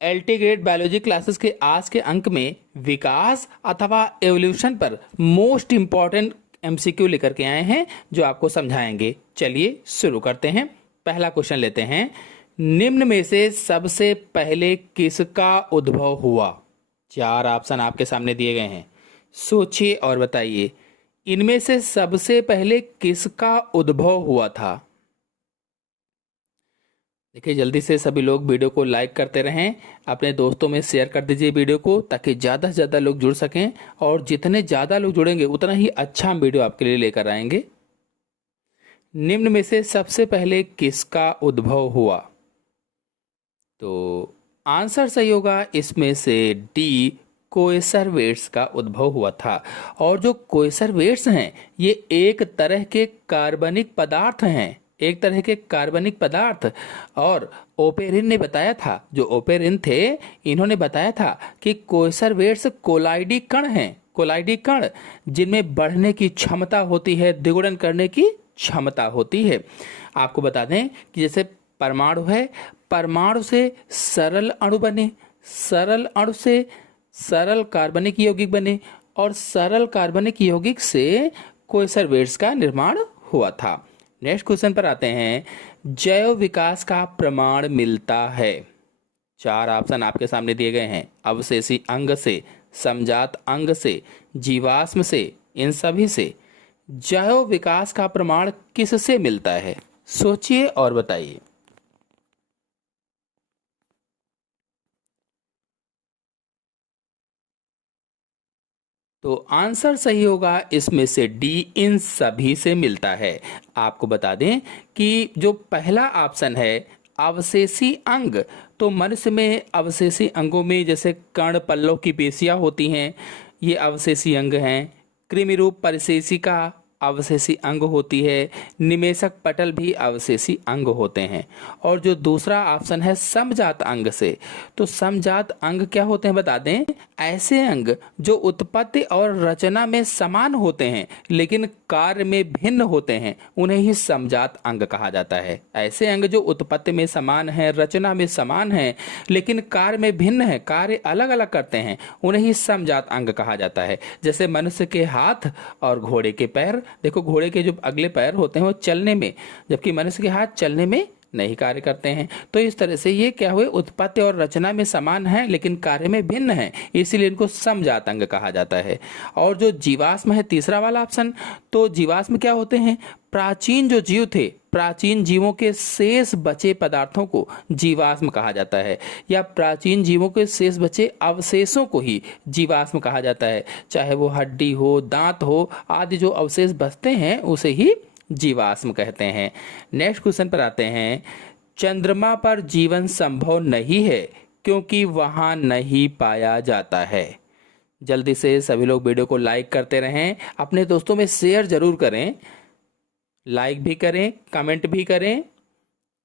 LT grade biology classes के आज के अंक में विकास अथवा एवोल्यूशन पर मोस्ट इम्पॉर्टेंट एमसीक्यू लेकर के आए हैं जो आपको समझाएंगे। चलिए शुरू करते हैं। पहला क्वेश्चन लेते हैं। निम्न में से सबसे पहले किसका उद्भव हुआ? चार ऑप्शन आपके सामने दिए गए हैं, सोचिए और बताइए इनमें से सबसे पहले किसका उद्भव हुआ था। देखिए जल्दी से सभी लोग वीडियो को लाइक करते रहें, अपने दोस्तों में शेयर कर दीजिए वीडियो को, ताकि ज़्यादा से ज़्यादा लोग जुड़ सकें और जितने ज़्यादा लोग जुड़ेंगे उतना ही अच्छा हम वीडियो आपके लिए लेकर आएंगे। निम्न में से सबसे पहले किसका उद्भव हुआ? तो आंसर सही होगा इसमें से डी, कोएसरवेट्स का उद्भव हुआ था। और जो कोएसरवेट्स हैं ये एक तरह के कार्बनिक पदार्थ हैं, एक तरह के कार्बनिक पदार्थ। और ओपेरिन ने बताया था, जो ओपेरिन थे इन्होंने बताया था कि कोएसरवेट्स कोलाइडी कण हैं, कोलाइडी कण जिनमें बढ़ने की क्षमता होती है, द्विगुणन करने की क्षमता होती है। आपको बता दें कि जैसे परमाणु है, परमाणु से सरल अणु बने, सरल अणु से सरल कार्बनिक यौगिक बने और सरल कार्बनिक यौगिक से कोएसरवेट्स का निर्माण हुआ था। नेक्स्ट क्वेश्चन पर आते हैं। जैव विकास का प्रमाण मिलता है। चार ऑप्शन आपके सामने दिए गए हैं, अवशेषी अंग से, समजात अंग से, जीवाश्म से, इन सभी से जैव विकास का प्रमाण किससे मिलता है? सोचिए और बताइए। तो आंसर सही होगा इसमें से डी, इन सभी से मिलता है। आपको बता दें कि जो पहला ऑप्शन है अवशेषी अंग, तो मनुष्य में अवशेषी अंगों में जैसे कर्ण पल्लव की पेशियां होती हैं, ये अवशेषी अंग हैं। कृमि रूप परिशेषिका अवशेषी अंग होती है। निमेषक पटल भी अवशेषी अंग होते हैं। और जो दूसरा ऑप्शन है समजात अंग से, तो समजात अंग क्या होते हैं बता दें, ऐसे अंग जो उत्पत्ति और रचना में समान होते हैं लेकिन कार्य में भिन्न होते हैं, उन्हें ही समजात अंग कहा जाता है। ऐसे अंग जो उत्पत्ति में समान है, रचना में समान है लेकिन कार्य में भिन्न है, कार्य अलग अलग करते हैं, उन्हें ही समजात अंग कहा जाता है। जैसे मनुष्य के हाथ और घोड़े के पैर, देखो घोड़े के जो अगले पैर होते हैं वो चलने में, जबकि मनुष्य के हाथ चलने में नहीं कार्य करते हैं। तो इस तरह से ये क्या हुए, उत्पत्ति और रचना में समान है लेकिन कार्य में भिन्न है, इसीलिए इनको समजात अंग कहा जाता है। और जो जीवाश्म है तीसरा वाला ऑप्शन, तो जीवाश्म क्या होते हैं, प्राचीन जो जीव थे, प्राचीन जीवों के शेष बचे पदार्थों को जीवाश्म कहा जाता है, या प्राचीन जीवों के शेष बचे अवशेषों को ही जीवाश्म कहा जाता है। चाहे वो हड्डी हो, दांत हो आदि जो अवशेष बचते हैं उसे ही जीवाश्म कहते हैं। नेक्स्ट क्वेश्चन पर आते हैं। चंद्रमा पर जीवन संभव नहीं है क्योंकि वहां नहीं पाया जाता है। जल्दी से सभी लोग वीडियो को लाइक करते रहें, अपने दोस्तों में शेयर जरूर करें, लाइक भी करें, कमेंट भी करें।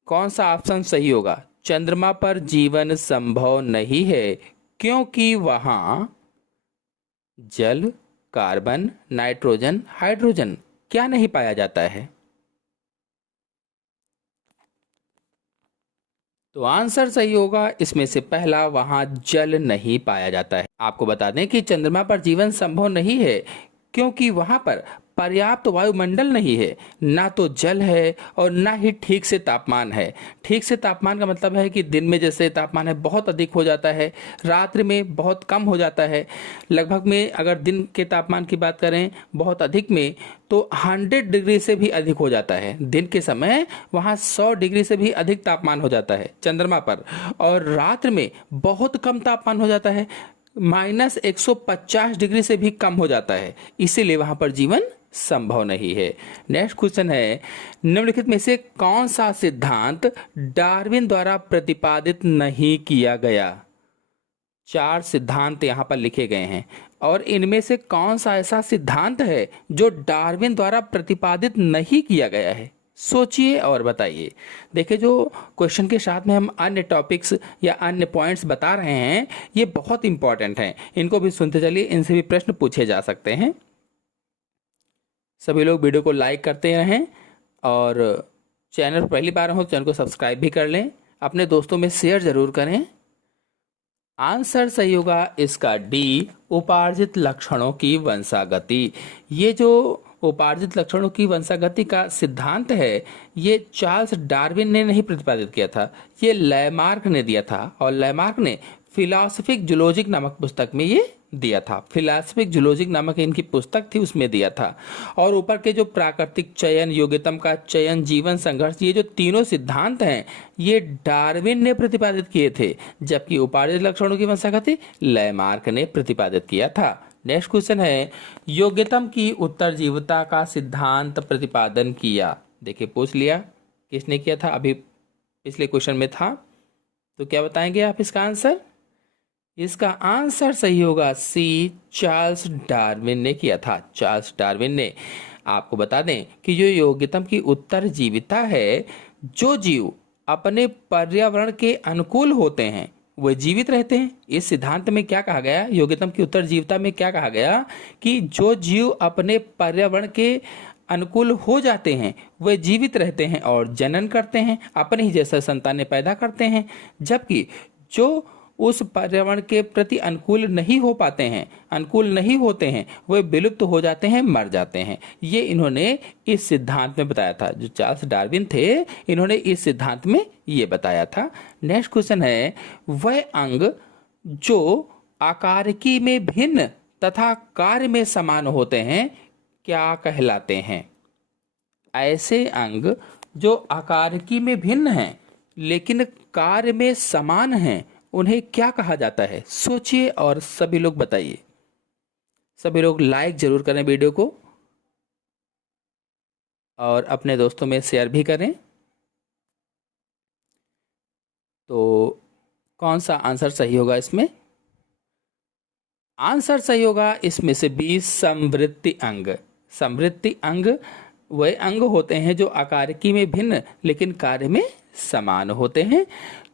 कौन सा ऑप्शन सही होगा? चंद्रमा पर जीवन संभव नहीं है क्योंकि वहां जल, कार्बन, नाइट्रोजन, हाइड्रोजन क्या नहीं पाया जाता है? तो आंसर सही होगा इसमें से पहला, वहां जल नहीं पाया जाता है। आपको बता दें कि चंद्रमा पर जीवन संभव नहीं है क्योंकि वहां पर पर्याप्त वायुमंडल नहीं है, ना तो जल है और ना ही ठीक से तापमान है। ठीक से तापमान का मतलब है कि दिन में जैसे तापमान है बहुत अधिक हो जाता है, रात्रि में बहुत कम हो जाता है। लगभग में अगर दिन के तापमान की बात करें बहुत अधिक में, तो 100 डिग्री से भी अधिक हो जाता है। दिन के समय वहाँ 100 डिग्री से भी अधिक तापमान हो जाता है चंद्रमा पर, और रात्र में बहुत कम तापमान हो जाता है, -150 डिग्री से भी कम हो जाता है, इसीलिए वहां पर जीवन संभव नहीं है। नेक्स्ट क्वेश्चन है। निम्नलिखित में से कौन सा सिद्धांत डार्विन द्वारा प्रतिपादित नहीं किया गया? चार सिद्धांत यहां पर लिखे गए हैं और इनमें से कौन सा ऐसा सिद्धांत है जो डार्विन द्वारा प्रतिपादित नहीं किया गया है? सोचिए और बताइए। देखिए जो क्वेश्चन के साथ में हम अन्य टॉपिक्स या अन्य पॉइंट्स बता रहे हैं ये बहुत इंपॉर्टेंट हैं, इनको भी सुनते चलिए, इनसे भी प्रश्न पूछे जा सकते हैं। सभी लोग वीडियो को लाइक करते रहें और चैनल पर पहली बार हो तो चैनल को सब्सक्राइब भी कर लें, अपने दोस्तों में शेयर ज़रूर करें। आंसर सही होगा इसका डी, उपार्जित लक्षणों की वंशागति। ये जो उपार्जित लक्षणों की वंशागति का सिद्धांत है, ये चार्ल्स डार्विन ने नहीं प्रतिपादित किया था, ये लैमार्क ने दिया था। और लैमार्क ने फिलॉसफिक जूलॉजिक नामक पुस्तक में ये दिया था। फिलॉसफिक जूलॉजिक नामक इनकी पुस्तक थी, उसमें दिया था। और ऊपर के जो प्राकृतिक चयन, योग्यतम का चयन, जीवन संघर्ष, ये जो तीनों सिद्धांत हैं, ये डार्विन ने प्रतिपादित किए थे, जबकि उपार्जित लक्षणों की वंशागति लैमार्क ने प्रतिपादित किया था। नेक्स्ट क्वेश्चन है, योग्यतम की उत्तरजीविता का सिद्धांत प्रतिपादन किया। देखिए पूछ लिया किसने किया था, अभी पिछले क्वेश्चन में था। तो क्या बताएंगे आप इसका आंसर? इसका आंसर सही होगा सी, चार्ल्स डार्विन ने किया था। चार्ल्स डार्विन ने। आपको बता दें कि जो योग्यतम की उत्तरजीविता है, जो जीव अपने पर्यावरण के अनुकूल होते हैं वे जीवित रहते हैं। इस सिद्धांत में क्या कहा गया, योग्यतम की उत्तरजीविता में क्या कहा गया कि जो जीव अपने पर्यावरण के अनुकूल हो जाते हैं वे जीवित रहते हैं और जनन करते हैं, अपने ही जैसा संतानें पैदा करते हैं। जबकि जो उस पर्यावरण के प्रति अनुकूल नहीं हो पाते हैं, अनुकूल नहीं होते हैं, वे विलुप्त हो जाते हैं, मर जाते हैं। ये इन्होंने इस सिद्धांत में बताया था। जो चार्ल्स डार्विन थे, इन्होंने इस सिद्धांत में ये बताया था। नेक्स्ट क्वेश्चन है, वह अंग जो आकारिकी में भिन्न तथा कार्य में समान होते हैं क्या कहलाते हैं? ऐसे अंग जो आकारिकी में भिन्न हैं लेकिन कार्य में समान हैं, उन्हें क्या कहा जाता है? सोचिए और सभी लोग बताइए। सभी लोग लाइक जरूर करें वीडियो को और अपने दोस्तों में शेयर भी करें। तो कौन सा आंसर सही होगा इसमें? आंसर सही होगा इसमें से बी, समवृत्ति अंग। समवृत्ति अंग वह अंग होते हैं जो आकारिकी में भिन्न लेकिन कार्य में समान होते हैं।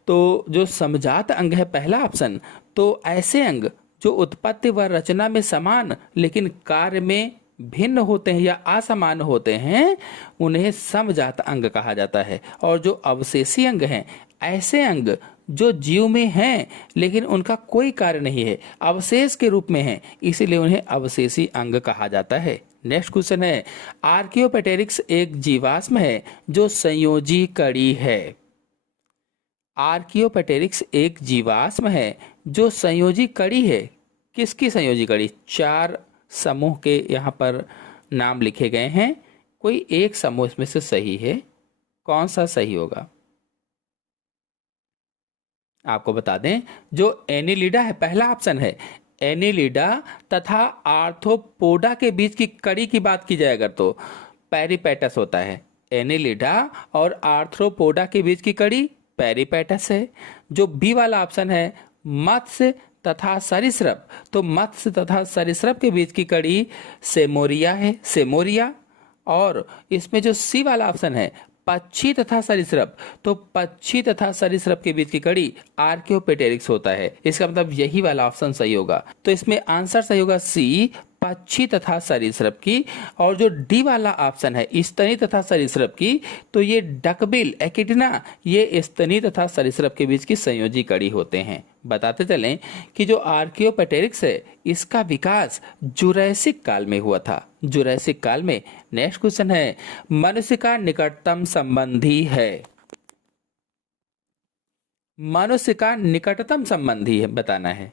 तो जो समजात अंग है पहला ऑप्शन, तो ऐसे अंग जो उत्पत्ति व रचना में समान लेकिन कार्य में भिन्न होते हैं या असमान होते हैं, उन्हें समजात अंग कहा जाता है। और जो अवशेषी अंग हैं, ऐसे अंग जो जीव में हैं लेकिन उनका कोई कार्य नहीं है, अवशेष के रूप में हैं, इसीलिए उन्हें अवशेषी अंग कहा जाता है। नेक्स्ट क्वेश्चन है, आर्कियोपेटेरिक्स एक जीवाश्म है जो संयोजी कड़ी है। आर्कियोपेटेरिक्स एक जीवाश्म है जो संयोजी कड़ी है। किसकी संयोजी कड़ी? 4 समूह के यहाँ पर नाम लिखे गए हैं, कोई एक समूह इसमें से सही है। कौन सा सही होगा? आपको बता दें, जो एनिलिडा है पहला ऑप्शन है, एनिलिडा तथा आर्थ्रोपोडा के बीच की कड़ी की बात की जाए अगर तो पेरिपेटस होता है। एनिलिडा और आर्थ्रोपोडा के बीच की कड़ी पेरिपेटस है। जो बी वाला ऑप्शन है, मत्स्य तथा सरीसृप, तो मत्स्य तथा सरीसृप के बीच की कड़ी सेमोरिया है, सेमोरिया। और इसमें जो सी वाला ऑप्शन है, पक्षी तथा सरीसृप, तो पक्षी तथा सरीसृप के बीच की कड़ी आर्कियोपेटेरिक्स होता है। इसका मतलब यही वाला ऑप्शन सही होगा। तो इसमें आंसर सही होगा सी, पक्षी तथा सरीसृप की। और जो डी वाला ऑप्शन है, स्तनी तथा सरीसृप की, तो ये डकबिल, एकिडना, ये स्तनी तथा सरीसृप के बीच की संयोजी कड़ी होते हैं। बताते चलें कि जो आर्कियोपेटेरिक्स है इसका विकास जुरैसिक काल में हुआ था, जुरैसिक काल में। नेक्स्ट क्वेश्चन है, मनुष्य का निकटतम संबंधी है। मनुष्य का निकटतम संबंधी है बताना है।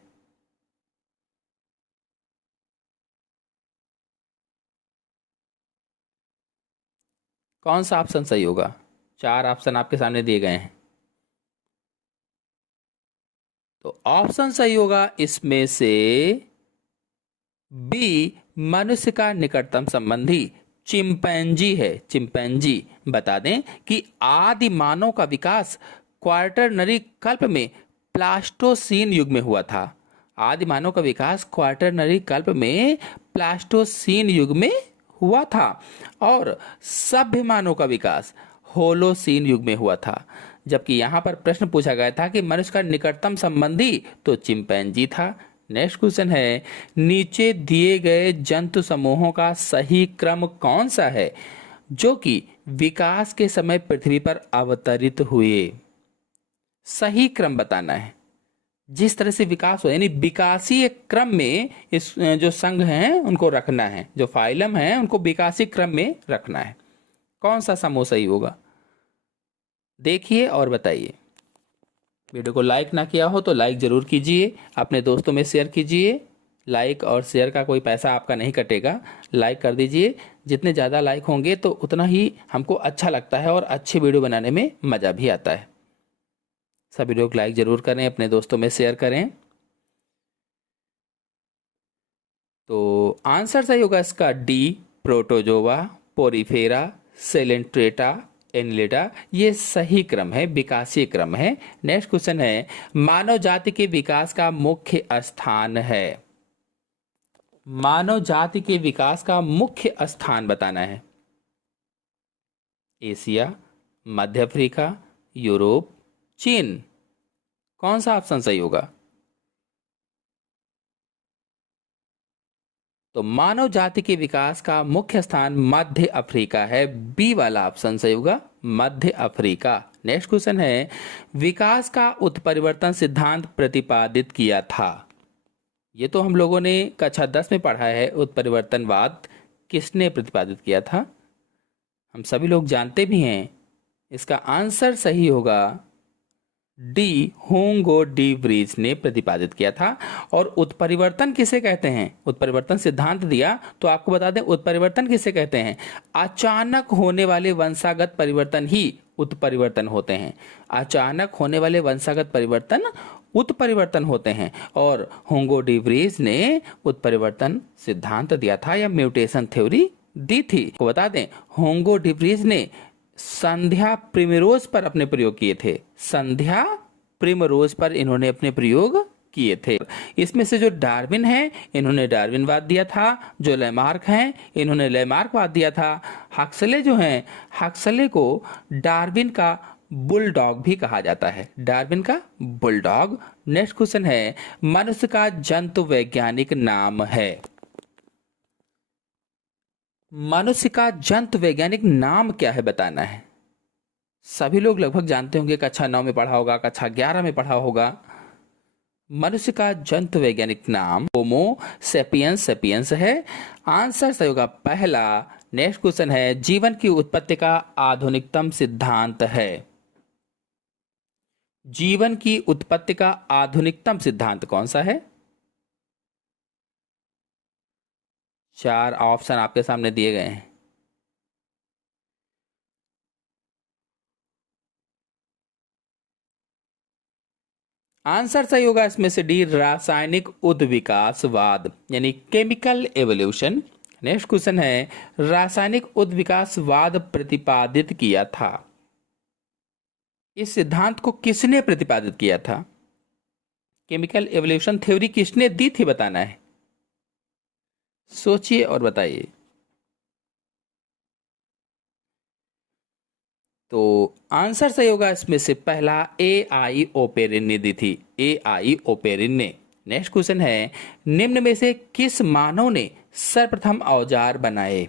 कौन सा ऑप्शन सही होगा? 4 ऑप्शन आपके सामने दिए गए हैं। तो ऑप्शन सही होगा इसमें से बी, मनुष्य का निकटतम संबंधी चिंपैंजी है, चिंपैंजी। बता दें कि आदि मानव का विकास क्वार्टरनरी कल्प में प्लास्टोसीन युग में हुआ था। आदि मानव का विकास क्वार्टरनरी कल्प में प्लास्टोसीन युग में हुआ था और सभ्य मानव का विकास होलोसीन युग में हुआ था। जबकि यहाँ पर प्रश्न पूछा गया था कि मनुष्य का निकटतम संबंधी तो चिंपैंजी था। नेक्स्ट क्वेश्चन है, नीचे दिए गए जंतु समूहों का सही क्रम कौन सा है जो कि विकास के समय पृथ्वी पर अवतरित हुए? सही क्रम बताना है। जिस तरह से विकास हो, यानी विकासीय क्रम में इस जो संघ हैं उनको रखना है, जो फाइलम है उनको विकासीय क्रम में रखना है। कौन सा समूह सही होगा, देखिए और बताइए। वीडियो को लाइक ना किया हो तो लाइक जरूर कीजिए, अपने दोस्तों में शेयर कीजिए। लाइक और शेयर का कोई पैसा आपका नहीं कटेगा, लाइक कर दीजिए। जितने ज़्यादा लाइक होंगे तो उतना ही हमको अच्छा लगता है और अच्छी वीडियो बनाने में मज़ा भी आता है। सभी लोग लाइक जरूर करें, अपने दोस्तों में शेयर करें। तो आंसर सही होगा इसका D, protozoa, Porifera, Coelenterata, Annelida. ये सही क्रम है, विकासीय क्रम है। नेक्स्ट क्वेश्चन है, मानव जाति के विकास का मुख्य स्थान है। मानव जाति के विकास का मुख्य स्थान बताना है। एशिया, मध्य अफ्रीका, यूरोप, चीन। कौन सा ऑप्शन सही होगा? तो मानव जाति के विकास का मुख्य स्थान मध्य अफ्रीका है, बी वाला ऑप्शन सही होगा, मध्य अफ्रीका। नेक्स्ट क्वेश्चन है, विकास का उत्परिवर्तन सिद्धांत प्रतिपादित किया था। ये तो हम लोगों ने कक्षा 10 में पढ़ा है। उत्परिवर्तनवाद किसने प्रतिपादित किया था, हम सभी लोग जानते भी हैं। इसका आंसर सही होगा डी, होंगो डी व्रीज ने प्रतिपादित किया था। और उत्परिवर्तन किसे कहते हैं, उत्परिवर्तन सिद्धांत दिया तो आपको बता दें उत्परिवर्तन किसे कहते हैं। अचानक होने वाले वंशागत परिवर्तन ही उत्परिवर्तन होते हैं। अचानक होने वाले वंशागत परिवर्तन उत्परिवर्तन होते हैं। और होंगो डी व्रीज ने उत्परिवर्तन सिद्धांत दिया था या म्यूटेशन थ्योरी दी थी। को बता दें होंगो डी व्रीज ने संध्या प्रिमरोज पर अपने प्रयोग किए थे। संध्या प्रिमरोज पर इन्होंने अपने प्रयोग किए थे। इसमें से जो डार्विन है इन्होंने डार्विनवाद दिया था, जो लेमार्क हैं इन्होंने लेमार्कवाद दिया था। हक्सले जो हैं, हक्सले को डार्विन का बुलडॉग भी कहा जाता है, डार्विन का बुलडॉग। नेक्स्ट क्वेश्चन है, मनुष्य का जंतु वैज्ञानिक नाम है। मनुष्य का जंतु वैज्ञानिक नाम क्या है बताना है। सभी लोग लगभग जानते होंगे, कक्षा 9 में पढ़ा होगा, कक्षा 11 में पढ़ा होगा। मनुष्य का जंतु वैज्ञानिक नाम होमो सेपियंस सेपियंस है। आंसर सही होगा पहला। नेक्स्ट क्वेश्चन है, जीवन की उत्पत्ति का आधुनिकतम सिद्धांत है। जीवन की उत्पत्ति का आधुनिकतम सिद्धांत कौन सा है? 4 ऑप्शन आपके सामने दिए गए हैं। आंसर सही होगा इसमें से डी, रासायनिक उद्विकासवाद यानी केमिकल एवोल्यूशन। नेक्स्ट क्वेश्चन है, रासायनिक उद्विकासवाद प्रतिपादित किया था। इस सिद्धांत को किसने प्रतिपादित किया था? केमिकल एवोल्यूशन थ्योरी किसने दी थी बताना है। सोचिए और बताइए। तो आंसर सही होगा इसमें से पहला, AI ओपेरिन ने दी थी, AI ओपेरिन ने। नेक्स्ट क्वेश्चन है, निम्न में से किस मानव ने सर्वप्रथम औजार बनाए?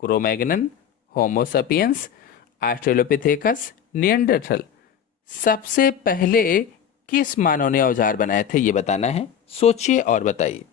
Cro-Magnon, Homo sapiens, Australopithecus, Neanderthal. सबसे पहले किस मानव ने औजार बनाए थे ये बताना है। सोचिए और बताइए।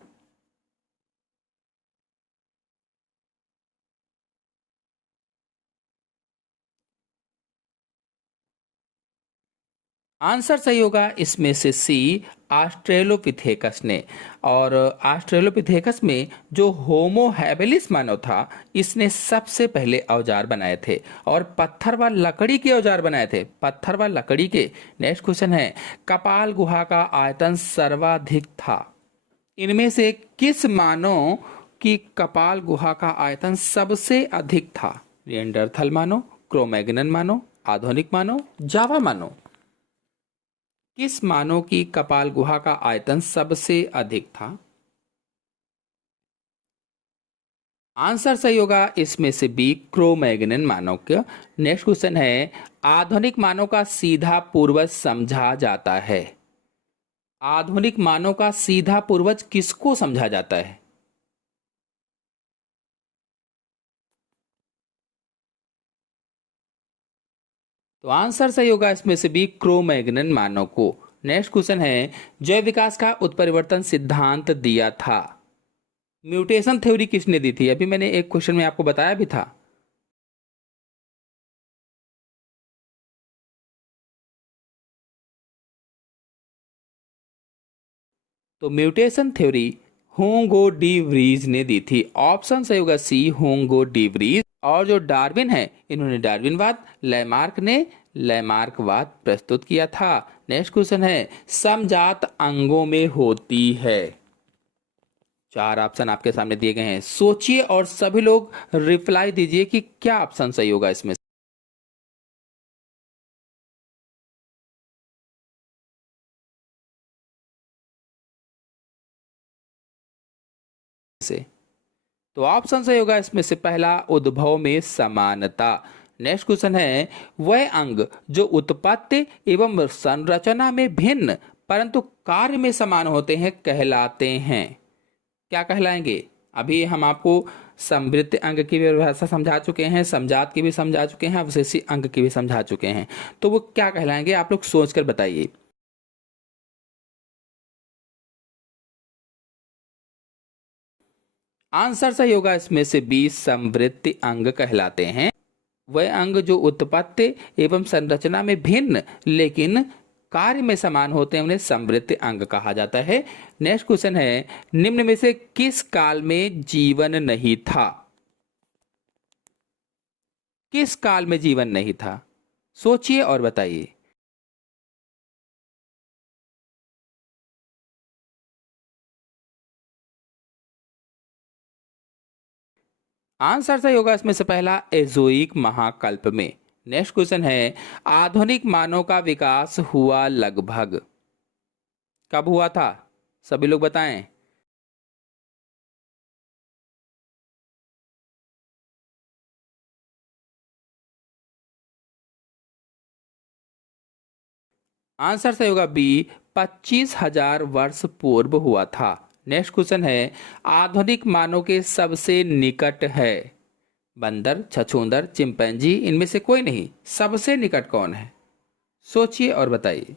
आंसर सही होगा इसमें से सी, ऑस्ट्रेलोपिथेकस ने। और ऑस्ट्रेलोपिथेकस में जो होमो हैबिलिस मानव था इसने सबसे पहले औजार बनाए थे और पत्थर व लकड़ी के औजार बनाए थे, पत्थर व लकड़ी के। नेक्स्ट क्वेश्चन है, कपाल गुहा का आयतन सर्वाधिक था। इनमें से किस मानव की कपाल गुहा का आयतन सबसे अधिक था? निएंडरथल मानव, क्रोमैग्नन मानव, आधुनिक मानव, जावा मानव। किस मानव की कपाल गुहा का आयतन सबसे अधिक था? आंसर सही होगा इसमें से बी, क्रोमैग्नन मानव का। नेक्स्ट क्वेश्चन है, आधुनिक मानव का सीधा पूर्वज समझा जाता है। आधुनिक मानव का सीधा पूर्वज किसको समझा जाता है? तो आंसर सही होगा इसमें से बी, क्रोमैग्नन मानव को। नेक्स्ट क्वेश्चन है, जैव विकास का उत्परिवर्तन सिद्धांत दिया था। म्यूटेशन थ्योरी किसने दी थी? अभी मैंने एक क्वेश्चन में आपको बताया भी था। तो म्यूटेशन थ्योरी होंगो डी व्रीज ने दी थी। ऑप्शन सही होगा सी, होंगो डी व्रीज। और जो डार्विन है, इन्होंने डार्विनवाद, लैमार्क ने लैमार्कवाद प्रस्तुत किया था। नेक्स्ट क्वेश्चन है, समजात अंगों में होती है। चार ऑप्शन आपके सामने दिए गए हैं, सोचिए और सभी लोग रिप्लाई दीजिए कि क्या ऑप्शन सही होगा इसमें से। तो ऑप्शन सही होगा इसमें से पहला, उद्भव में समानता। नेक्स्ट क्वेश्चन है, वह अंग जो उत्पत्ति एवं संरचना में भिन्न परंतु कार्य में समान होते हैं कहलाते हैं। क्या कहलाएंगे? अभी हम आपको समवृत्ति अंग की भी परिभाषा समझा चुके हैं, समजात की भी समझा चुके हैं, अवशेषी अंग की भी समझा चुके हैं। तो वो क्या कहलाएंगे, आप लोग सोचकर बताइए। आंसर सही होगा इसमें से बी, समवृत्ति अंग कहलाते हैं। वह अंग जो उत्पत्ति एवं संरचना में भिन्न लेकिन कार्य में समान होते हैं उन्हें समवृत्ति अंग कहा जाता है। नेक्स्ट क्वेश्चन है, निम्न में से किस काल में जीवन नहीं था? किस काल में जीवन नहीं था? सोचिए और बताइए। आंसर सही होगा इसमें से पहला, एजोइक महाकल्प में। नेक्स्ट क्वेश्चन है, आधुनिक मानव का विकास हुआ लगभग कब हुआ था? सभी लोग बताएं। आंसर सही होगा बी, 25,000 वर्ष पूर्व हुआ था। नेक्स्ट क्वेश्चन है, आधुनिक मानव के सबसे निकट है? बंदर, छछूंदर, चिंपैंजी, इनमें से कोई नहीं। सबसे निकट कौन है? सोचिए और बताइए।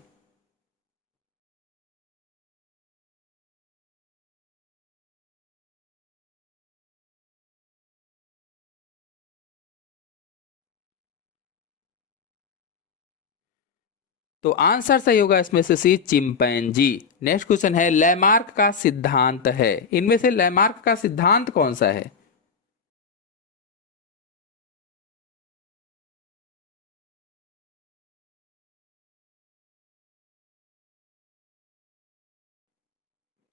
तो आंसर सही होगा इसमें से सी, चिंपैंजी। नेक्स्ट क्वेश्चन है, लैमार्क का सिद्धांत है। इनमें से लैमार्क का सिद्धांत कौन सा है?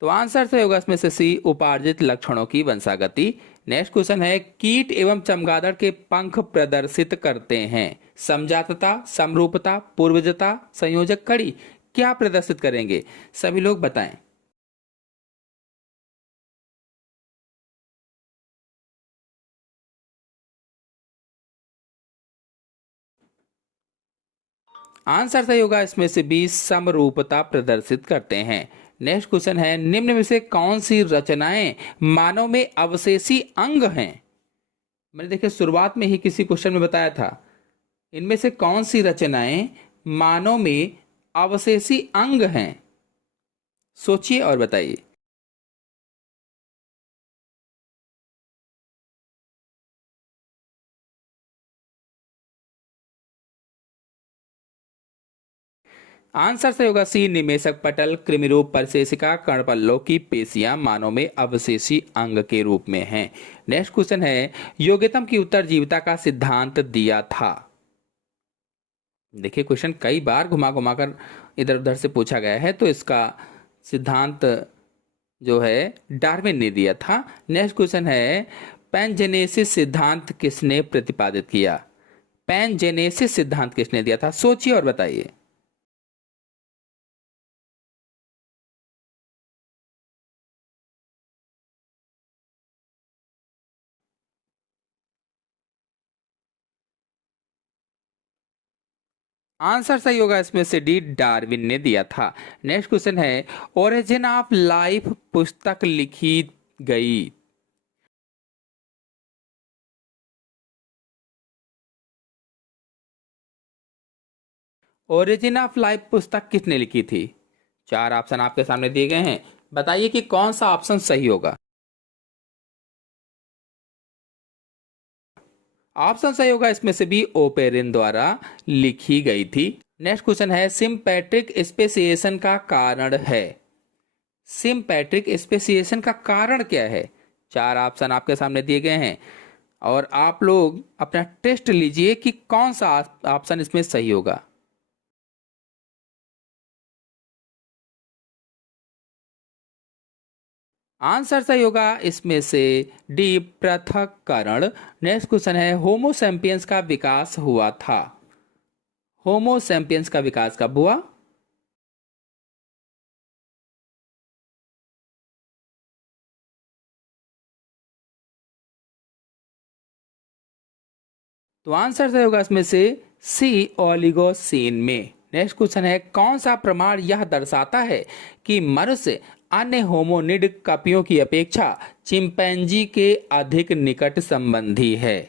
तो आंसर सही होगा इसमें से सी, उपार्जित लक्षणों की वंशागति। नेक्स्ट क्वेश्चन है, कीट एवं चमगादड़ के पंख प्रदर्शित करते हैं? समजातता, समरूपता, पूर्वजता, संयोजक कड़ी, क्या प्रदर्शित करेंगे? सभी लोग बताएं। आंसर सही होगा इसमें से बी, समरूपता प्रदर्शित करते हैं। नेक्स्ट क्वेश्चन है, निम्न में से कौन सी रचनाएं मानव में अवशेषी अंग हैं? मैंने देखिए शुरुआत में ही किसी क्वेश्चन में बताया था। इनमें से कौन सी रचनाएं मानव में अवशेषी अंग हैं? सोचिए और बताइए। आंसर सही होगा सी, निमेशक पटल, कृमिरूप परिशेषिका, कर्णपल्लों की पेशियां मानव में अवशेषी अंग के रूप में हैं। नेक्स्ट क्वेश्चन है, योग्यतम की उत्तरजीविता का सिद्धांत दिया था? देखिए क्वेश्चन कई बार घुमा घुमा कर इधर उधर से पूछा गया है, तो इसका सिद्धांत जो है डार्विन ने दिया था। नेक्स्ट क्वेश्चन है, पैनजेनेसिस सिद्धांत किसने प्रतिपादित किया? पैनजेनेसिस सिद्धांत किसने दिया था? सोचिए और बताइए। आंसर सही होगा इसमें से डी, डार्विन ने दिया था। नेक्स्ट क्वेश्चन है, ओरिजिन ऑफ लाइफ पुस्तक लिखी गई? ओरिजिन ऑफ लाइफ पुस्तक किसने लिखी थी? 4 ऑप्शन आपके सामने दिए गए हैं, बताइए कि कौन सा ऑप्शन सही होगा। ऑप्शन सही होगा इसमें से बी, ओपेरिन द्वारा लिखी गई थी। नेक्स्ट क्वेश्चन है, सिम्पैट्रिक स्पेसिएशन का कारण है। सिम्पैट्रिक स्पेसिएशन का कारण क्या है? 4 ऑप्शन आपके सामने दिए गए हैं और आप लोग अपना टेस्ट लीजिए कि कौन सा ऑप्शन इसमें सही होगा। आंसर सही होगा इसमें से डी, पृथक्करण। नेक्स्ट क्वेश्चन है, होमो सैपियंस का विकास हुआ था। होमो सैपियंस का विकास कब हुआ? तो आंसर सही होगा इसमें से सी, ओलिगोसीन में। नेक्स्ट क्वेश्चन है, कौन सा प्रमाण यह दर्शाता है कि मनुष्य अन्य होमोनिड कपियों की अपेक्षा चिंपैंजी के अधिक निकट संबंधी है?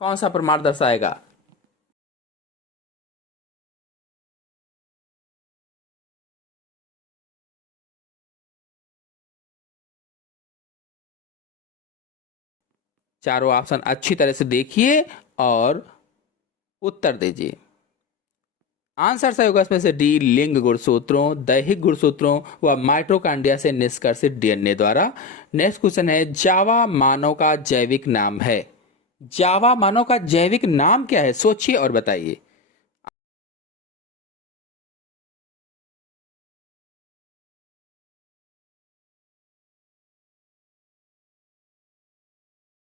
कौन सा प्रमाण दर्शाएगा? चारों ऑप्शन अच्छी तरह से देखिए और उत्तर दीजिए। आंसर सही होगा इसमें से डी, लिंग गुणसूत्रों, दैहिक गुणसूत्रों व माइटोकॉन्ड्रिया से निष्कर्षित डीएनए द्वारा। नेक्स्ट क्वेश्चन है, जावा मानव का जैविक नाम है। जावा मानव का जैविक नाम क्या है? सोचिए और बताइए।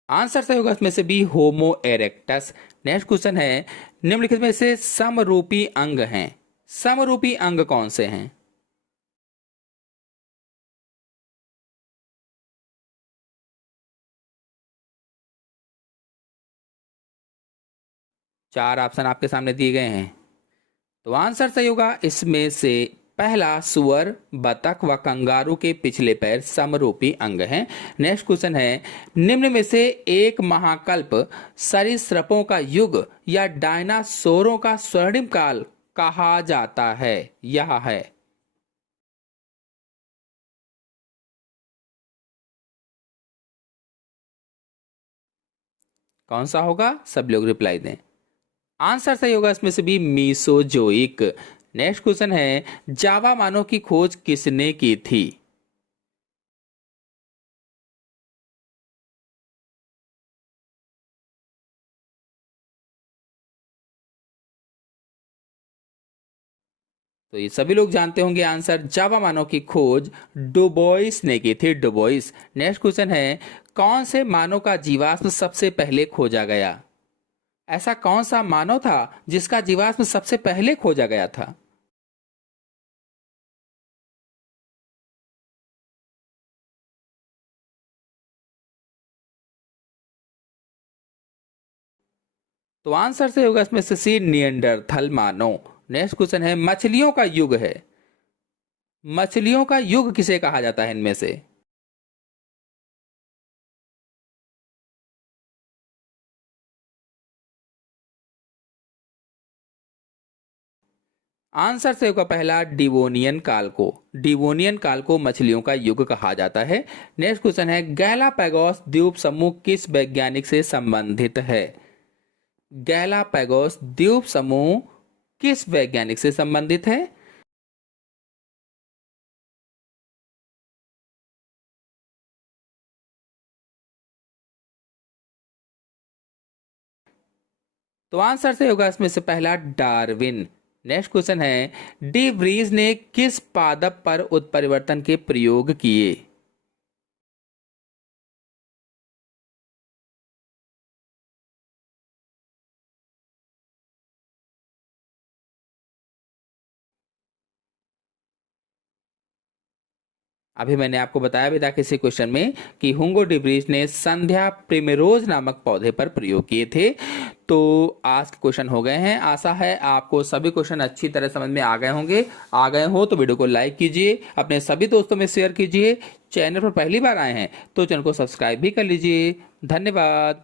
आंसर सही होगा इसमें से बी, होमो एरेक्टस। नेक्स्ट क्वेश्चन है, निम्नलिखित में से समरूपी अंग हैं। समरूपी अंग कौन से हैं? चार ऑप्शन आपके सामने दिए गए हैं, तो आंसर सही होगा इसमें से पहला, सुअर, बतख व कंगारू के पिछले पैर समरूपी अंग हैं। नेक्स्ट क्वेश्चन है, निम्न में से एक महाकल्प सरीसृपों का युग या डायनासोरों का स्वर्णिम काल कहा जाता है? यह है। कौन सा होगा? सब लोग रिप्लाई दें। आंसर सही होगा इसमें से भी मीसोजोइक। नेक्स्ट क्वेश्चन है, जावा मानव की खोज किसने की थी? तो ये सभी लोग जानते होंगे आंसर, जावा मानव की खोज डुबोइस ने की थी, डुबोइस। नेक्स्ट क्वेश्चन है, कौन से मानव का जीवाश्म सबसे पहले खोजा गया? ऐसा कौन सा मानव था जिसका जीवाश्म सबसे पहले खोजा गया था? तो आंसर से होगा इसमें से सी, नियंडरथल मानव। नेक्स्ट क्वेश्चन है, मछलियों का युग है। मछलियों का युग किसे कहा जाता है इनमें से? आंसर से होगा पहला, डिवोनियन काल को। डिवोनियन काल को मछलियों का युग कहा जाता है। नेक्स्ट क्वेश्चन है, गैलापैगोस द्वीप समूह किस वैज्ञानिक से संबंधित है? गैलापैगोस द्वीप समूह किस वैज्ञानिक से संबंधित है? तो आंसर से होगा इसमें से पहला, डार्विन। नेक्स्ट क्वेश्चन है, डी व्रीज ने किस पादप पर उत्परिवर्तन के प्रयोग किए? अभी मैंने आपको बताया भी था किसी क्वेश्चन में कि हुंगो डिब्रीज ने संध्या प्रिमेरोज नामक पौधे पर प्रयोग किए थे। तो आज के क्वेश्चन हो गए हैं। आशा है आपको सभी क्वेश्चन अच्छी तरह समझ में आ गए होंगे। आ गए हो तो वीडियो को लाइक कीजिए, अपने सभी दोस्तों में शेयर कीजिए। चैनल पर पहली बार आए हैं तो चैनल को सब्सक्राइब भी कर लीजिए। धन्यवाद।